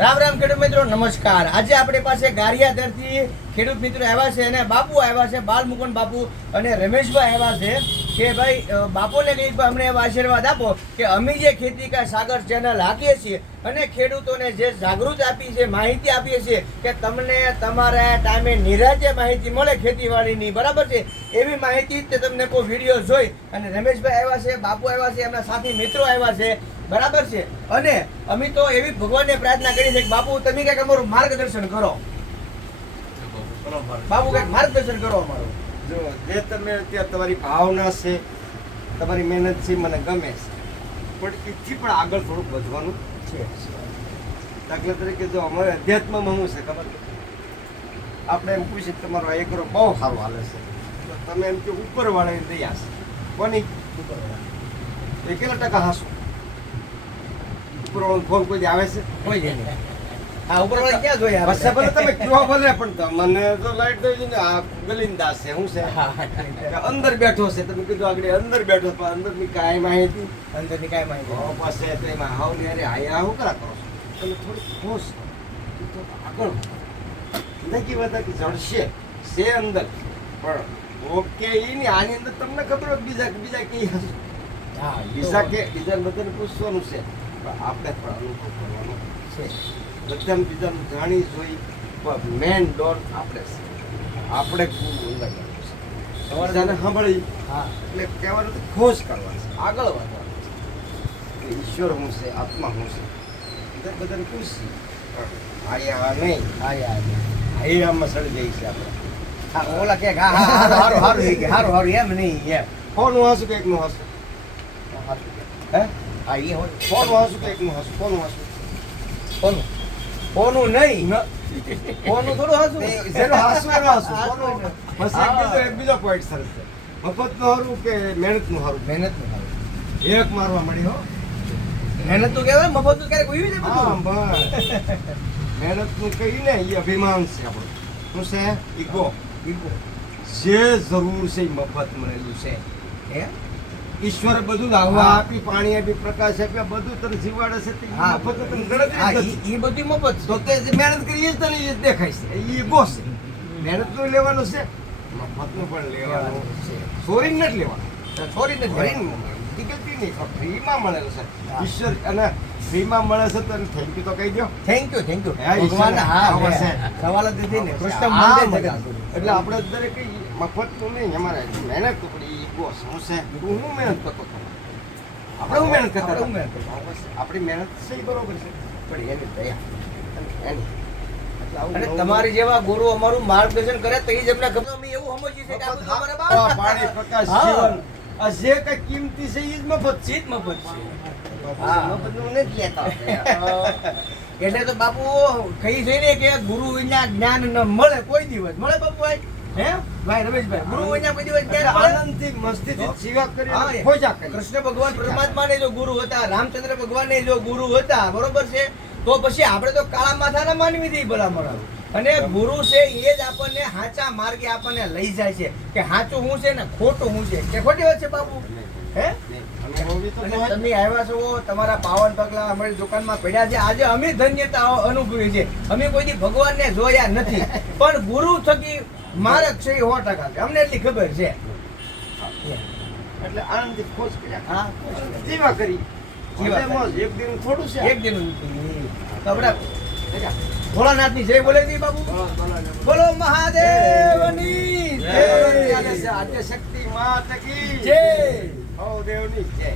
રામ રામ ખેડૂત મિત્રો, નમસ્કાર। આજે આપણી પાસે ગારિયાદરથી ખેડૂત મિત્રો આવ્યા છે અને બાપુ આવ્યા છે, બાલમુકુંદ બાપુ અને રમેશભાઈ આવ્યા છે કે ભાઈ બાપુને કંઈક અમને એવા આશીર્વાદ આપો કે અમે જે ખેતી કા સાગર ચેનલ હાકીએ છીએ અને ખેડૂતોને જે જાગૃત આપી છે, માહિતી આપીએ છીએ કે તમને તમારા ટાઈમે નિરાજે માહિતી મળે ખેતીવાડીની, બરાબર છે? એવી માહિતી તે તમને કોઈ વિડીયો જોઈ અને રમેશભાઈ આવ્યા છે, બાપુ આવ્યા છે, એમના સાથી મિત્રો આવ્યા છે, બરાબર છે? અને અમે તો એવી ભગવાનને પ્રાર્થના કરી છે કે બાપુ તમે કંઈક અમારું માર્ગદર્શન કરો, બાપુ કંઈક માર્ગદર્શન કરો અમારું। જો જે તમે અત્યારે તમારી ભાવના છે, તમારી મહેનત છે, મને ગમે છે, પણ એથી પણ આગળ થોડુંક વધવાનું છે। દાખલા તરીકે જો અમારે અધ્યાત્મમાં શું છે ખબર, આપણે એમ પૂછીએ તમારો આ એકરો બહુ સારું હાલે છે, તો તમે એમ કે ઉપરવાળાની દયા છે, કોની ઉપરવાળા? એ કેટલા ટકા હાસો? ઉપરવાળાનો ફોન કોઈ આવે છે? કોઈ જ નહીં। હા, ઉપરવાળા ક્યાં જોયા? બસ ભલે તમે કયો ભલે, પણ તમને તો લાઈટ દઈ ને આ ગલિંદા છે, શું છે અંદર બેઠો છે, તમે કીધું આગળ અંદર બેઠો, પણ અંદરની કાંઈ માહિતી, અંદરની કાંઈ માહિતી પાસે તેમાં હાવ ને અરે આયા હું કરા કરો છો, તમે થોડી ખુશ તો આગળ નક્કી વાત કે જડશે છે અંદર, પણ ઓકે એ નહીં, આની અંદર તમને ખબર હોય બીજા કઈ હશે? હા, બીજા બધાને પૂછવાનું છે, પણ આપણે પણ અનુભવ કરવાનો છે। બધાને બીજાનું જાણી જોઈ મેન ડોન આપણે છે, આપણે બધાને સાંભળી એટલે કહેવાનું તો ખોજ કરવાની છે, આગળ વધવાનું છે, ઈશ્વર હું છે, આત્મા હું છે, બધા બધાને પૂછીએ, આયા નહીં આયામાં સડી જાય છે આપણે। હા, ઓલા કે હારું હારું એમ નહીં એમ કોનું હશું કે એકનું હશું? હે હા, એ હોય કોનું હશું કે એકનું હશું? કોનું હશું? કોનું કોનું નહીં, કોનું થોડું હશું, જેનું હાસું એનું હાસું, કોનું? બસ એક બીજો પોઈન્ટ સરસ છે, મફતનું હારું કે મહેનતનું હારું? મહેનતનું હારું। એક મારવા મળી હો, મહેનતનું કહેવાય, મફતનું ક્યારેક ઉઈ જાય હા બધું। બસ મહેનતનું કહીને એ અભિમાન છે આપણું, શું છે? ઈગો। જે જરૂર છે એ મફત મળેલું છે, હે? ઈશ્વરે બધું હવા આપી, પાણી આપી, પ્રકાશ આપ્યા, બધું તને જીવાડે છે, તે હા, મફત તને ગણતરી હા, જ નથી। એ બધું મફત તો તે જે મહેનત કરી એ જ તને એ દેખાય છે, એ ઈગો છે। મહેનતનું લેવાનું છે, મફતનું પણ લેવાનું છે, ચોરીને નથી લેવાનું, છોડીને જ ચોરીને ટિકિટથી નહીં, ફ્રીમાં મળેલું છે ઈશ્વર, અને ફ્રીમાં મળે છે તો થેન્ક યુ તો કહી દો। થેન્ક યુ હા, ભગવાન। હા, ઈશ્વર હે. સવાલ જ નથી ને, કૃષ્ણ હા, મંદિર મજા. જગત. એટલે આપણે દરેક મફતનું નહીં, અમારે મહેનત તો પડી ઈગો શું છે, તું હું મહેનત કરતો હતો, આપણે હું મહેનત કરતા આપણે હું હતા? મહેનત કરતા આપણી મહેનત છે એ બરોબર છે, પણ એની દયા એની એટલે આવું અને નવું તમારી જેવા ગુરુ અમારું માર્ગદર્શન કરે તો એ જ અમને ખબર, અમે એવું સમજીએ છીએ કે આ બધું અમારા હવા, બાપ પાણી, પ્રકાશ, હા. જીવન, આ જે કઈ કિંમતી છે એ જ મફત છે। ચીજ મફત છે। હા, મફતનું નથી લેતા એટલે તો બાપુ કહી છે ને કે ગુરુ વિના જ્ઞાન ન મળે કોઈ દિવસ, મળે બાપુ? ભાઈ હે ભાઈ રમેશભાઈ, ગુરુ વિના કોઈ દિવસ જ્ઞાન મળે? આનંદથી મસ્તીથી સેવા કરી હા, અને ખોજા કરી। કૃષ્ણ ભગવાન પરમાત્માને જો ગુરુ હતા, રામચંદ્ર ભગવાનને જો ગુરુ હતા, બરોબર છે, તો પછી આપણે તો કાળા માથાના માનવી દઈએ ભલામણ। અને ગુરુ છે એ જ આપણને સાચા માર્ગે આપણને લઈ જાય છે કે સાચું શું છે ને ખોટું શું છે, કે ખોટી વાત છે બાપુ? હે? અનુભવી તો અને હોય. તમે આવ્યા છો, તમારા પાવન પગલા અમારી દુકાનમાં પડ્યા છે, આજે અમે ધન્યતા અનુભવી છે। અમે કોઈ ભગવાનને જોયા નથી, પણ ગુરુ થકી માર્ગ છે એ 100% છે, અમને એટલી ખબર છે। એટલે આનંદથી ખોજ કર્યા, હા, સેવા કરી, સેવા જીવા મોજ, એક દિન થોડું છે। એક દિન તો આપણે ભોળાનાથની જય બોલે દી બાપુ, બોલો મહાદેવની જય। આદ્ય શક્તિ માત કી જય। હો દેવની જય।